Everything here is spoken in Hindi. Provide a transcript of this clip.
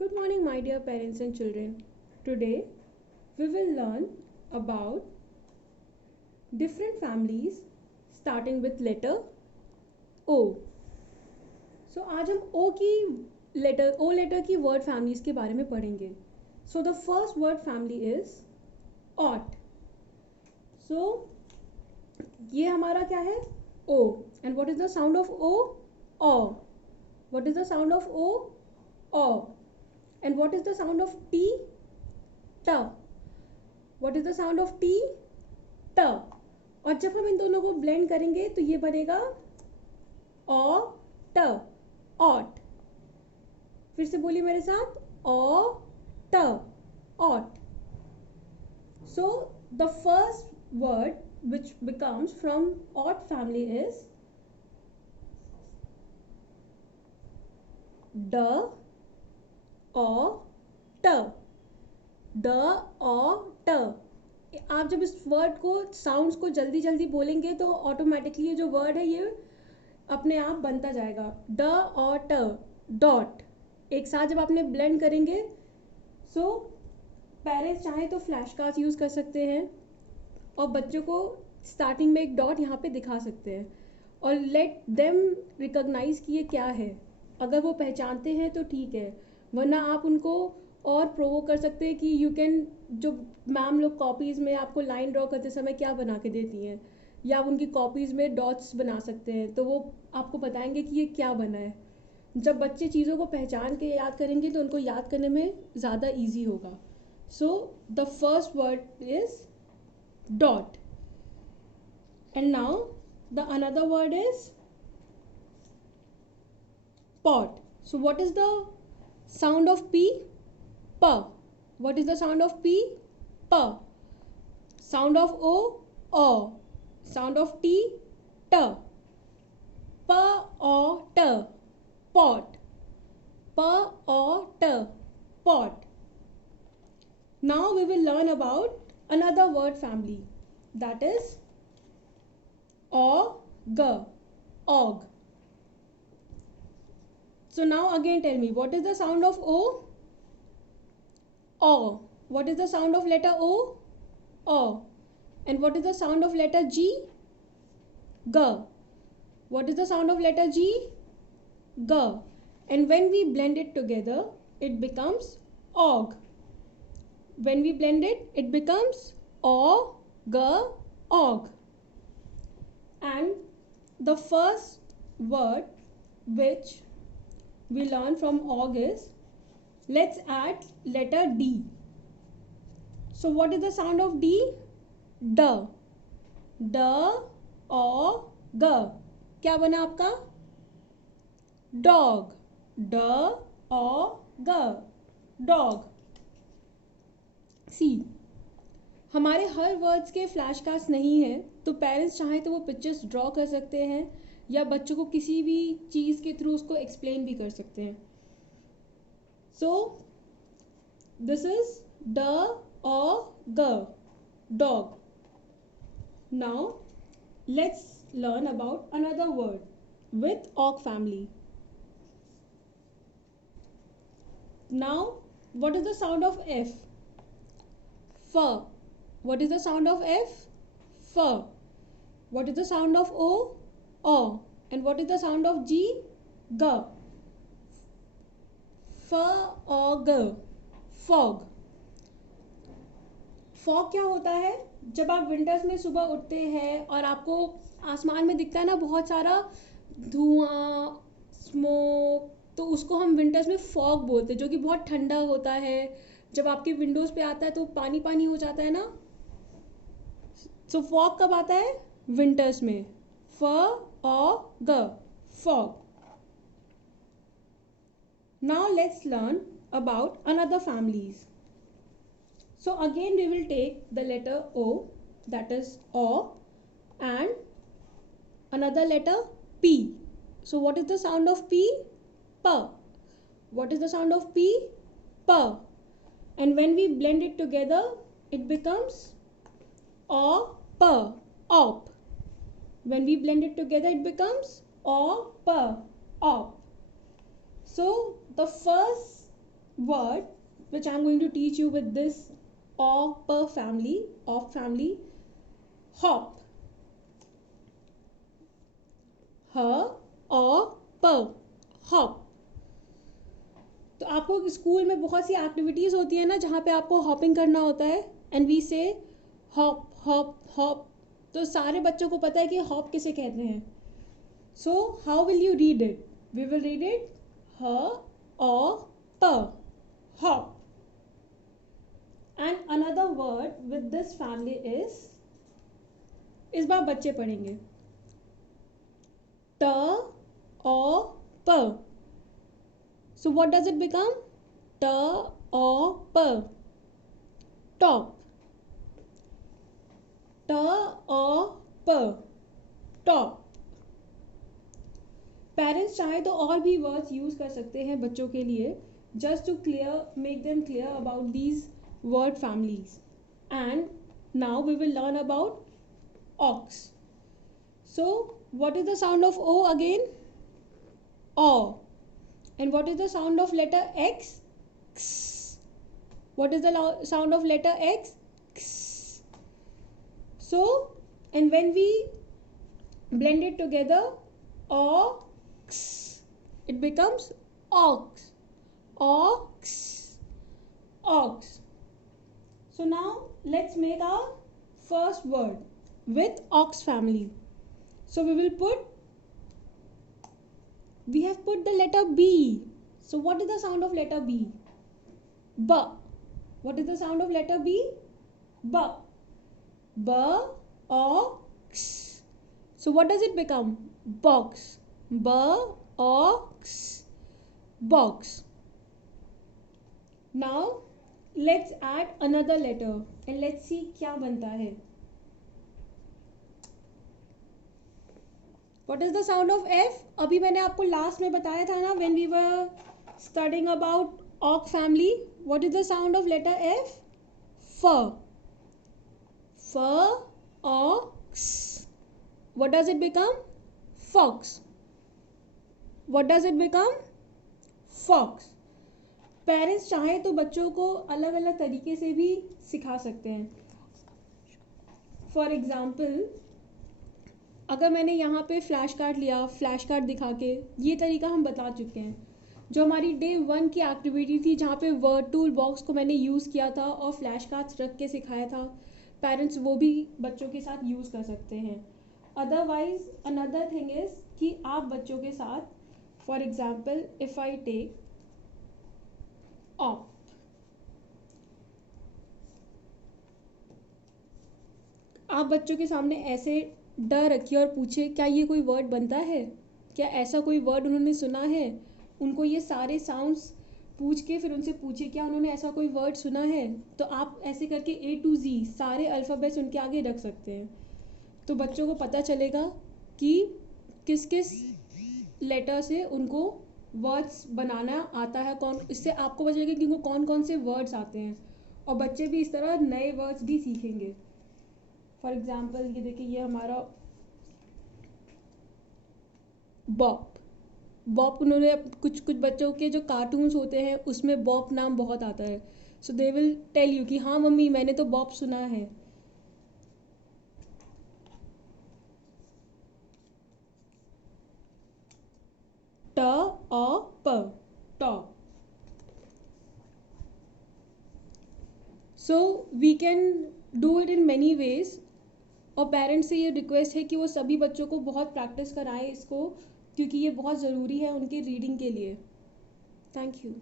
Good morning, my dear parents and children. Today we will learn about different families starting with letter O. So आज हम O लेटर की वर्ड फैमिलीज के बारे में पढ़ेंगे. So the first word family is ought. So ये हमारा क्या है? O. And what is the sound of O? O. What is the sound of O? O. And what is the sound of T? T. What is the sound of T? T. और जब हम इन दोनों को ब्लेंड करेंगे तो ये बनेगा ओ ट, ऑट. फिर से बोलिए मेरे साथ, ओ ट, ought. So the first word which becomes from ought family is ड, ओ ट. ड, ओ ट. आप जब इस वर्ड को साउंड्स को जल्दी जल्दी बोलेंगे तो ऑटोमेटिकली ये जो वर्ड है ये अपने आप बनता जाएगा. ड, ओ ट, डॉट. एक साथ जब आपने ब्लेंड करेंगे सो पेरेंट्स चाहे तो फ्लैश कार्ड्स यूज़ कर सकते हैं और बच्चों को स्टार्टिंग में एक डॉट यहाँ पे दिखा सकते हैं और लेट देम रिकॉग्नाइज कि ये क्या है. अगर वो पहचानते हैं तो ठीक है, वरना आप उनको और प्रोवोक कर सकते हैं कि यू कैन, जो मैम लोग कॉपीज़ में आपको लाइन ड्रॉ करते समय क्या बना के देती हैं, या आप उनकी कॉपीज़ में डॉट्स बना सकते हैं तो वो आपको बताएंगे कि ये क्या बना है. जब बच्चे चीज़ों को पहचान के याद करेंगे तो उनको याद करने में ज़्यादा ईजी होगा. So the first word is dot. And now the another word is pot. So what is the sound of P? P. What is the sound of P? P. Sound of O? O. Sound of T? T. P O T. Pot. P O T. Pot. Now we will learn about another word family, that is Og. Og. So now again tell me, what is the sound of O? O. What is the sound of letter O? O. And what is the sound of letter G? G. What is the sound of letter G? G. And when we blend it together, it becomes Og. When we blend it, it becomes O, G, Og. And the first word which we learn from Og is, let's add letter D. So what is the sound of D? D. D, O, G. क्या बना आपका? Dog. D, O, G. Dog. See, हमारे हर वर्ड्स के फ्लैश कार्ड्स नहीं है तो पेरेंट्स चाहे तो वो पिक्चर्स ड्रॉ कर सकते हैं या बच्चों को किसी भी चीज़ के थ्रू उसको एक्सप्लेन भी कर सकते हैं. So this is d, o, g, dog. Now let's learn about another word with og family. Now what is the sound of F? F. What is the sound of F? F. What is the sound of O? O. And what is the sound of G? G. Fog. Fog. Fog क्या होता है? जब आप विंटर्स में सुबह उठते हैं और आपको आसमान में दिखता है ना बहुत सारा धुआं, स्मोक, तो उसको हम विंटर्स में फॉग बोलते हैं, जो कि बहुत ठंडा होता है. जब आपके विंडोज़ पे आता है तो पानी पानी हो जाता है ना. सो फॉग कब आता है? विंटर्स में. Fog. Fog. Now let's learn about another families. So again we will take the letter O, that is O, and another letter P. So what is the sound of P? P. What is the sound of P? P. And when we blend it together, it becomes O, P, op. When we blend it together, it becomes op, op. So the first word which I'm going to teach you with this of family, hop. ह और प, हॉप. तो आपको स्कूल में बहुत सी एक्टिविटीज़ होती है ना जहाँ पे आपको हॉपिंग करना होता है, एंड वी से हॉप हॉप हॉप. तो सारे बच्चों को पता है कि हॉप किसे कहते हैं. So how will you read it? We will read it ह और प, hop. And another word with this family इस बार बच्चे पढ़ेंगे ट और प. So what does it become? T or P. Top. T or P. Top. Parents चाहे तो और भी वर्ड्स यूज कर सकते हैं बच्चों के लिए, just to make them clear about these word families. And now we will learn about ox. So what is the sound of O again? O. And what is the sound of letter X? X. What is the sound of letter X? X. So, and when we blend it together, ox, it becomes ox. Ox. Ox. So now let's make our first word with ox family. So we have put the letter B. So what is the sound of letter B? B. What is the sound of letter B? B. B, ox. So what does it become? Box. B, ox, box. Now let's add another letter and let's see क्या बनता है. What is the sound of F? अभी मैंने आपको लास्ट में बताया था ना, when we were studying about ox family. What is the sound of letter F? F. F, ox. What does it become? Fox. What does it become? Fox. Parents चाहे तो बच्चों को अलग अलग तरीके से भी सिखा सकते हैं. फॉर एग्जाम्पल, अगर मैंने यहाँ पे फ्लैश कार्ड लिया, फ्लैश कार्ड दिखा के, ये तरीका हम बता चुके हैं. जो हमारी डे 1 की एक्टिविटी थी जहाँ पे वर्ड टूल बॉक्स को मैंने यूज़ किया था और फ्लैश कार्ड्स रख के सिखाया था, पेरेंट्स वो भी बच्चों के साथ यूज़ कर सकते हैं. अदरवाइज अनदर थिंग इज़ कि आप बच्चों के साथ, for example if I take off, आप बच्चों के सामने ऐसे डर रखिए और पूछे क्या ये कोई वर्ड बनता है, क्या ऐसा कोई वर्ड उन्होंने सुना है. उनको ये सारे साउंड्स पूछ के फिर उनसे पूछे क्या उन्होंने ऐसा कोई वर्ड सुना है. तो आप ऐसे करके A to Z सारे अल्फ़ाबेट्स उनके आगे रख सकते हैं. तो बच्चों को पता चलेगा कि किस किस लेटर से उनको वर्ड्स बनाना आता है, कौन, इससे आपको पता चलेगा कि उनको कौन कौन से वर्ड्स आते हैं, और बच्चे भी इस तरह नए वर्ड्स भी सीखेंगे. फॉर एग्जाम्पल ये देखिए, ये हमारा बॉप. बॉप उन्होंने कुछ बच्चों के जो कार्टून्स होते हैं उसमें बॉप नाम बहुत आता है. सो दे विल टेल यू कि हाँ मम्मी मैंने तो बॉप सुना है. ट और प, top. So we can do it in many ways. और पेरेंट्स से ये रिक्वेस्ट है कि वो सभी बच्चों को बहुत प्रैक्टिस कराएं इसको, क्योंकि ये बहुत ज़रूरी है उनकी रीडिंग के लिए. Thank you.